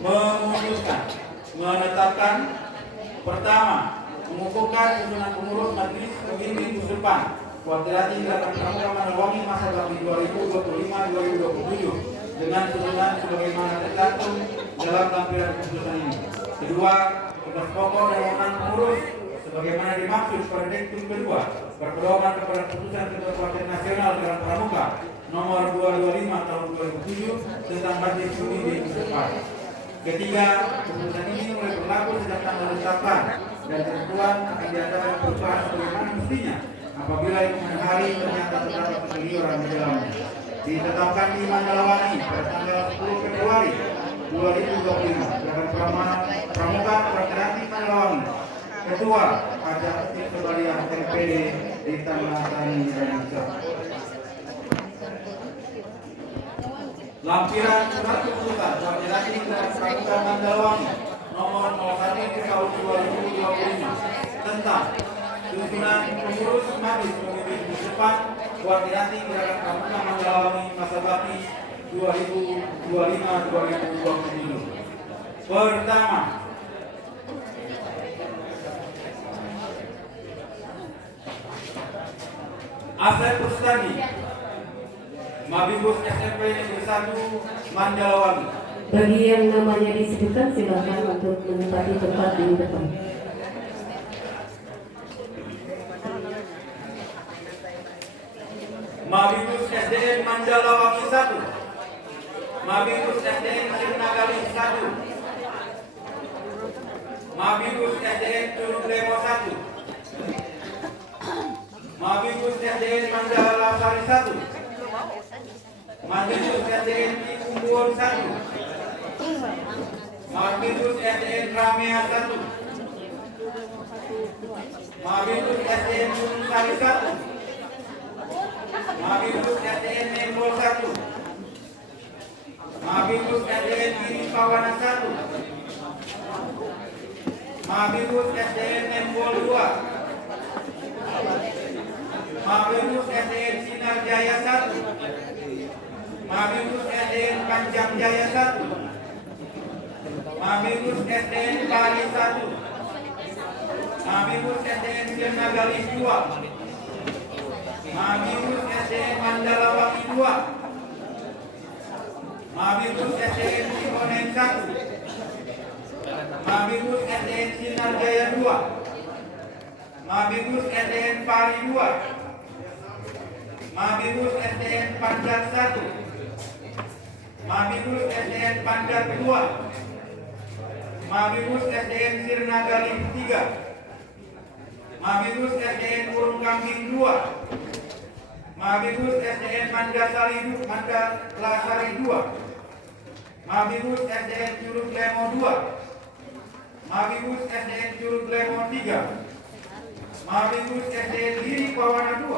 memutuskan menetapkan pertama, mengukuhkan susunan pengurus majelis pembimbing usupan Koordinasi Gerakan Pramuka Mandalawangi masa bakti 2025-2027 dengan susunan sebagaimana tercantum dalam lampiran keputusan ini. Kedua, tugas pokok dan wewenang pengurus sebagaimana dimaksud pada diktum kedua berpedoman kepada keputusan Ketua Partai Nasional Gerakan Pramuka nomor 225 tahun 2007 tentang majelis pembimbing usupan. Ketiga, keputusan ini mulai berlaku sejak tanggal ditetapkan dan ketentuan akan diadakan perubahan sebagaimana mestinya apabila kemudian hari ternyata terdapat kekeliruan di dalamnya. Ditetapkan di Mandalawangi pada tanggal 10 Februari 2025 Gerakan Pramuka Koordinasi Mandalawangi. Ketua Ajak Aktif Sebalia TPD di Tanah Tani Indonesia. Lampiran surat keputusan Koordinasi Gerakan Pramuka Mandalawangi nomor 01 tahun 2025 tentang susunan pengurus majelis pembimbing usupan Koordinasi Gerakan Pramuka Mandalawangi masa bakti 2025-2027. Pertama, Asep Rustadi, Mabibus SMP Negeri 1 Mandalawangi. Bagi yang namanya disebutkan silakan untuk menempati tempat di depan. Mabibus SDN Mandalawangi 1, Mabibus SDN Sirnagali 1, Mabibus SDN Curug Lemo 1, Mabibus SDN Mandala Sari 1, Mabibus SDN Cikumbuon 1, Mabibus SDN Ramea 1, Mabibus SDN Gunung Sari 1, Mabibus SDN Nembol 1, Mabibus SDN Giri Pawana 1, Mabibus SDN Nembol 2, Mabibus SDN Sinar Jaya 1, Mabibus SDN Panjang Jaya 1, Mabibus SDN Bali 1, Mabibus SDN Sirnagali 2, Mabibus SDN Mandalawangi 2, Mabibus SDN Cikoneng 1, Mabibus SDN Sinar Jaya 2, Mabibus SDN Pari 2, Mabibus SDN Panjang 1, Mabibus SDN Panjang 2, Mabibus SDN Sirnagali 3, Mabibus SDN Burung Kambing 2, Mabibus SDN Mandasari 2, Mabibus SDN Curug Lemo 2, Mabibus SDN Curug Lemo 3, Mabibus SDN Giri Pawana 2,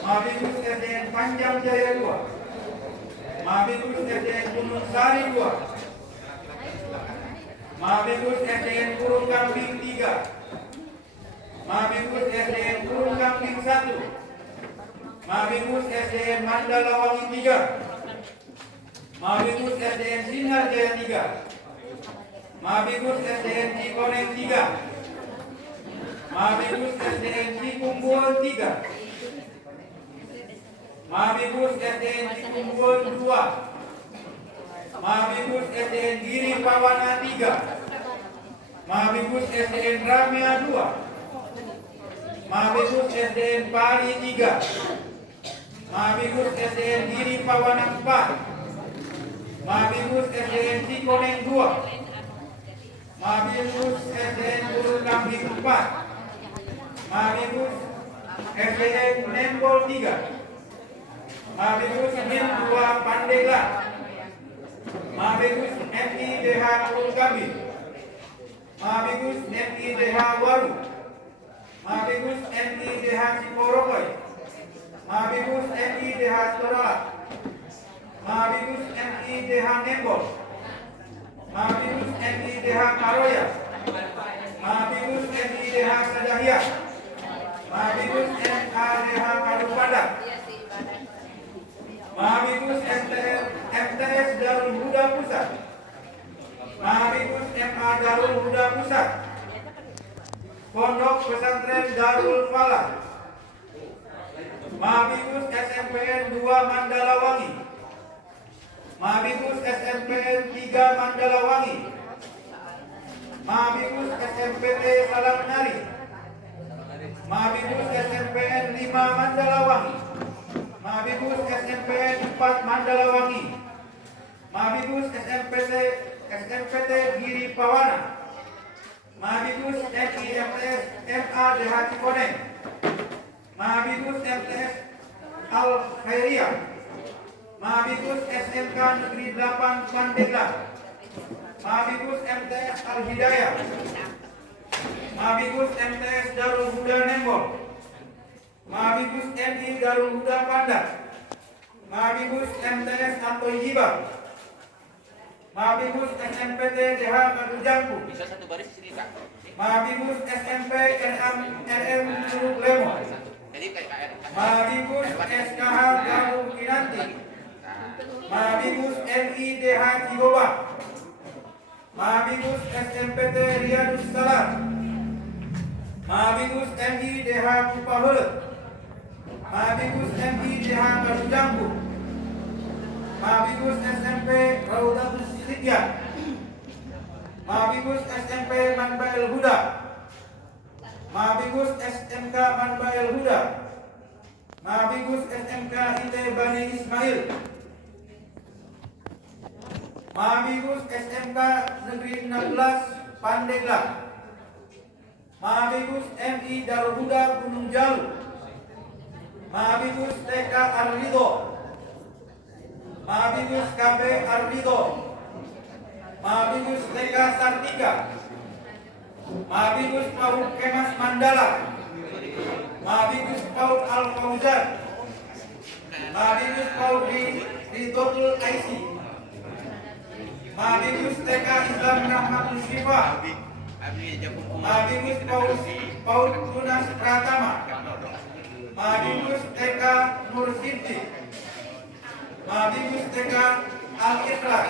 Mabibus SDN Panjang Jaya 2, Mabibus SDN Gunung Sari 2, Mabibus SDN Burung Kambing 3, Mabibus SDN Burung Kambing 1, Mabibus SDN Mandalawangi 3, Mabibus SDN Sinar Jaya 3, Mabibus SDN Cikoneng 3, Mabibus SDN Cikumbuon 3, Mabibus SDN Cikumbuon 2, Mabibus SDN Giri Pawana 3, Mabibus SDN Ramea 2, Mabibus SDN Pari 3, Mabibus SDN Giri Pawana 4, Mabibus SDN Cikoneng 2, Mabibus SDN Burung Kambing 4, Mabibus SDN Nembol 3, Mabibus MIN 2 Pandeglang, Mabibus MIDH Burung Kambing, Mabibus MIDH Waru, Mabibus MIDH Ciporokoy, Mabibus MIDH Toralat, Mabibus MIDH Nembol, Mabibus MIDH Karoya, Mabibus MIDH Sadahya, Mabibus MADH Kadupadak, Mabibus MTS Darul Huda Pusat, Darul Huda Pusat, Pondok Pesantren Darul Falah, Mahabikus SMPN 2 Mandalawangi, Mahabikus SMPN 3 Mandalawangi, Mahabikus SMPT Salangnyari, Mahabikus SMPN 5 Mandalawangi, Mahabikus SMPN 4 Mandalawangi, Mahabikus SMPT Giri Pawana, Mahabikus MIMTS MA DH Cikoneng, Mahabikus MTS Al Khairiyah, Mahabikus SMK Negeri 8 Pandeglang, Mahabikus MTS Al Hidayah, Mahabikus MTS Darul Huda Nembol, Mahabikus MI Darul Huda Pandak, Mahabikus MTS At-Thayyibah, Mahabikus SMPT DH Kadujangku, Bisa satu baris sini Kak. Mahabikus SMP RM Curug Lemo, Jadi kayak Mahabikus SKH Galuh Kinanti, Mahabikus MI DH Cigoba, Mahabikus SMPT Riyadus Salam, Mahabikus MI DH Kupahulet, Mahabikus MI DH Kadujangku, Mahabikus SMP Raudatus Sidya, Mahabikus SMP Manbail Huda, Mahabikus SMK Manbail Huda, Mahabikus SMK IT Bani Ismail, Mahabikus SMK Negeri 16 Pandeglang, Mahabikus MI Darul Huda Gunung Jalu, Mahabikus TK Ar-Ridho, Mahabikus KB Ar-Ridho, Mahabikus TK Sartika, Mahabikus PAUD Kemas Mandala, Mahabikus PAUD Al Fauzan, Mahabikus PAUD Ridhotul Aisi, Mahabikus TK Islam Rahmatul Syifa, Mahabikus PAUD Tunas Pratama, Mahabikus TK Nur Sinti, Mahabikus TK Al-Ikhlas,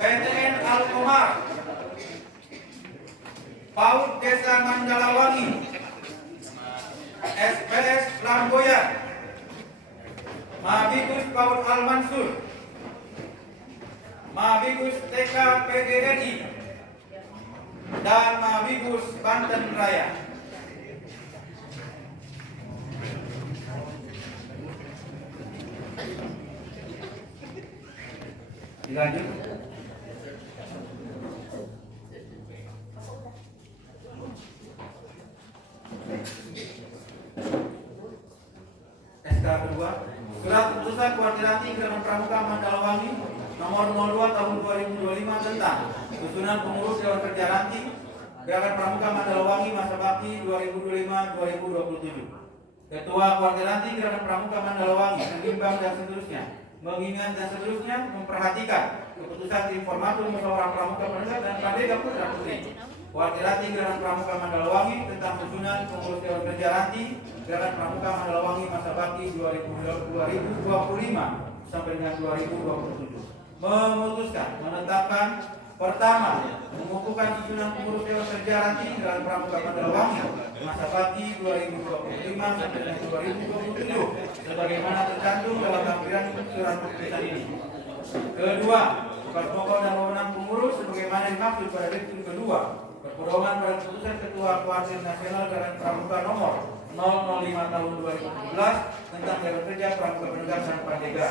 PTN Al-Komar, PAUD Desa Mandalawangi, SPS Lamboyan, Mahabikus PAUD Al-Mansur, Mahabikus TK PGRI, dan Mahabikus Banten Raya. Dilanjut. SK kedua, surat keputusan Koordinasi Gerakan Pramuka Mandalawangi nomor 02 tahun 2025 tentang susunan pengurus Dewan Kerja Ranting Gerakan Pramuka Mandalawangi masa bakti 2025-2027. Ketua Koordinasi Gerakan Pramuka Mandalawangi menimbang dan seterusnya, mengingat dan seterusnya, memperhatikan keputusan Informatur Musyawarah Pramuka Penegak dan Pandega Putra Putri Koordinasi Gerakan Pramuka Mandalawangi tentang susunan pengurus Dewan Kerja Ranting Gerakan Pramuka Mandalawangi masa bakti 2025 sampai dengan 2027. Memutuskan menetapkan pertama, mengukuhkan susunan pengurus Dewan Kerja Ranting Gerakan Pramuka Mandalawangi masa bakti 2025 sampai dengan 2027 sebagaimana tercantum dalam lampiran surat keputusan ini. Kedua, tugas pokok dan wewenang pengurus sebagaimana dimaksud pada diktum kedua berpedoman pada keputusan Ketua Koordinasi Nasional Gerakan Pramuka nomor 005 tahun 2017 tentang Dewan Kerja Pramuka Penegak dan Pandega.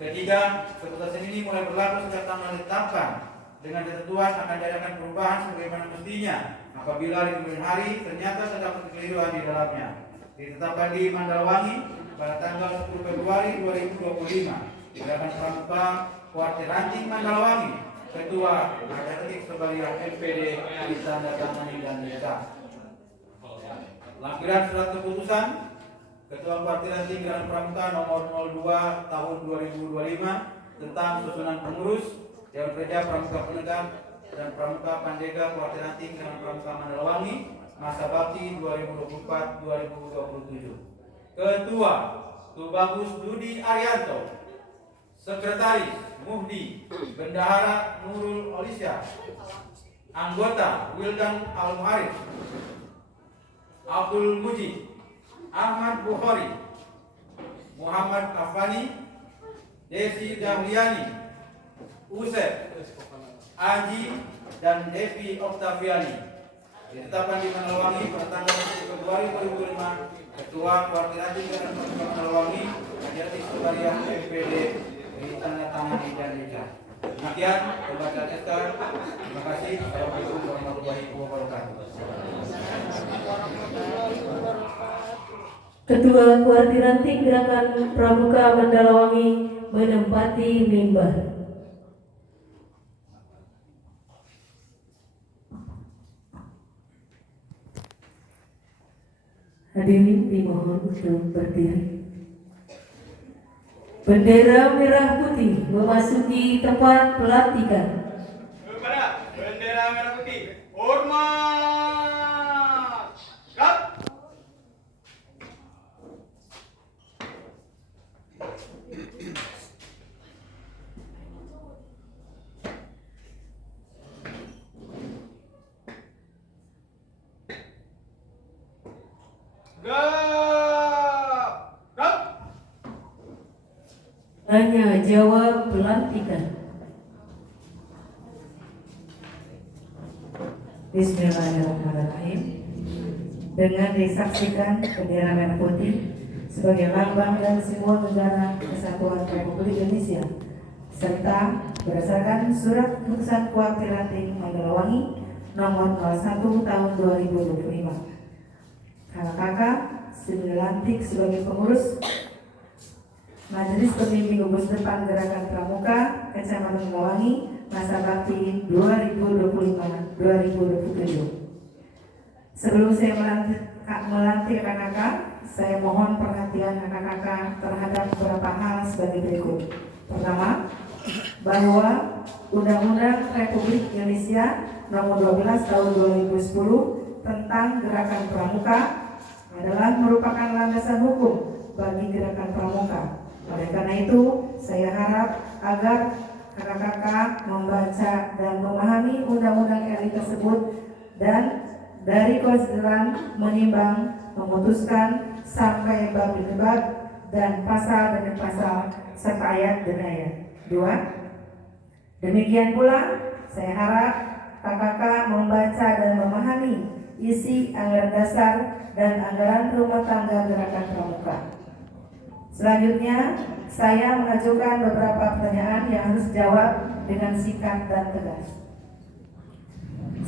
Ketiga, keputusan ini mulai berlaku sejak tanggal ditetapkan dengan ketentuan akan diadakan perubahan sebagaimana mestinya apabila di kemudian hari ternyata terdapat kekeliruan di dalamnya. Ditetapkan di Mandalawangi pada tanggal 10 Februari 2025. Gerakan Pramuka Kuartir Ranting Mandalawangi, Ketua ada ketik sebalian MPD ditandatangani dan disah. Lampiran surat keputusan Ketua Kuartir Ranting Gerakan Pramuka nomor 02 tahun 2025 tentang susunan pengurus Dewan Kerja Pramuka Penegak dan Pramuka Pandega Kuartir Ranting Gerakan Pramuka Mandalawangi masa bakti 2024-2027. Ketua Tubagus Dudi Arianto, Sekretaris Muhdi Bendahara Nurul Olisya, Anggota Wildan Al-Muharif, Abdul Mujid, Ahmad Bukhari, Muhammad Afani, Desi Dahliani, Usep, Aji, dan Devi Oktaviani. Ditetapkan di Manalwangi pada tanggal 1 Februari 2005, Ketua Koordinasi Gerakan Pasukan Manalwangi, Hajati Subaria MPD, ditandatangani dan diikat. Demikian pembacaan SK. Terima kasih. Assalamualaikum warahmatullahi wabarakatuh. Ketua Koordinasi Gerakan Pramuka Mandalawangi menempati mimbar. Hadirin dimohon untuk berdiri. Bendera merah putih memasuki tempat pelantikan. Kepada bendera merah putih, hormat. Kap. Kap. Tanya jawab pelantikan. Bismillahirrahmanirrahim. Dengan disaksikan bendera merah putih sebagai lambang dan simbol negara Kesatuan Republik Indonesia, serta berdasarkan surat keputusan Kuartir Ranting Mandalawangi nomor 01 tahun 2025, kakak-kakak dilantik sebagai pengurus Majelis Pemimpin Gugus Depan Gerakan Pramuka Kecamatan Mandalawangi masa bakti 2025-2027. Sebelum saya melantik kakak-kakak, saya mohon perhatian kakak-kakak terhadap beberapa hal sebagai berikut. Pertama, bahwa Undang-Undang Republik Indonesia Nomor 12 Tahun 2010 tentang Gerakan Pramuka adalah merupakan landasan hukum bagi Gerakan Pramuka. Oleh karena itu, saya harap agar kakak-kakak membaca dan memahami Undang-Undang RI tersebut dan dari konsideran menimbang, memutuskan sampai bab demi bab dan pasal demi pasal serta ayat demi ayat. 2. Demikian pula, saya harap kakak-kakak membaca dan memahami isi anggaran dasar dan anggaran rumah tangga Gerakan Pramuka. Selanjutnya, saya mengajukan beberapa pertanyaan yang harus dijawab dengan singkat dan tegas.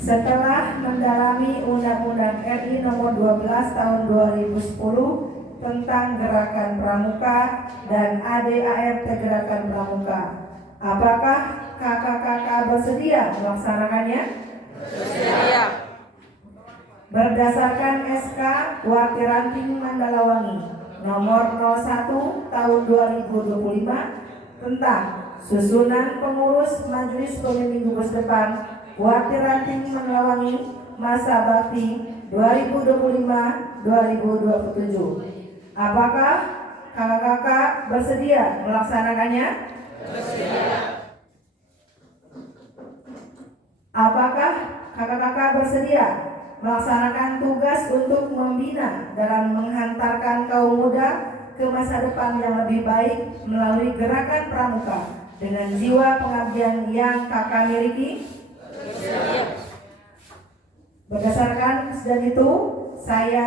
Setelah mendalami Undang-Undang RI Nomor 12 Tahun 2010 tentang Gerakan Pramuka dan ADART Gerakan Pramuka, apakah kakak-kakak bersedia melaksanakannya? Bersedia. Berdasarkan SK Kuartir Ranting Mandalawangi Nomor 01 Tahun 2025 tentang susunan pengurus Majelis Pemimpin Gugus Depan Kuartir Ranting Mandalawangi masa bakti 2025-2027. Apakah kakak-kakak bersedia melaksanakannya? Bersedia. Apakah kakak-kakak bersedia melaksanakan tugas untuk membina dan menghantarkan kaum muda ke masa depan yang lebih baik melalui Gerakan Pramuka dengan jiwa pengabdian yang kakak miliki? Berdasarkan dan itu, saya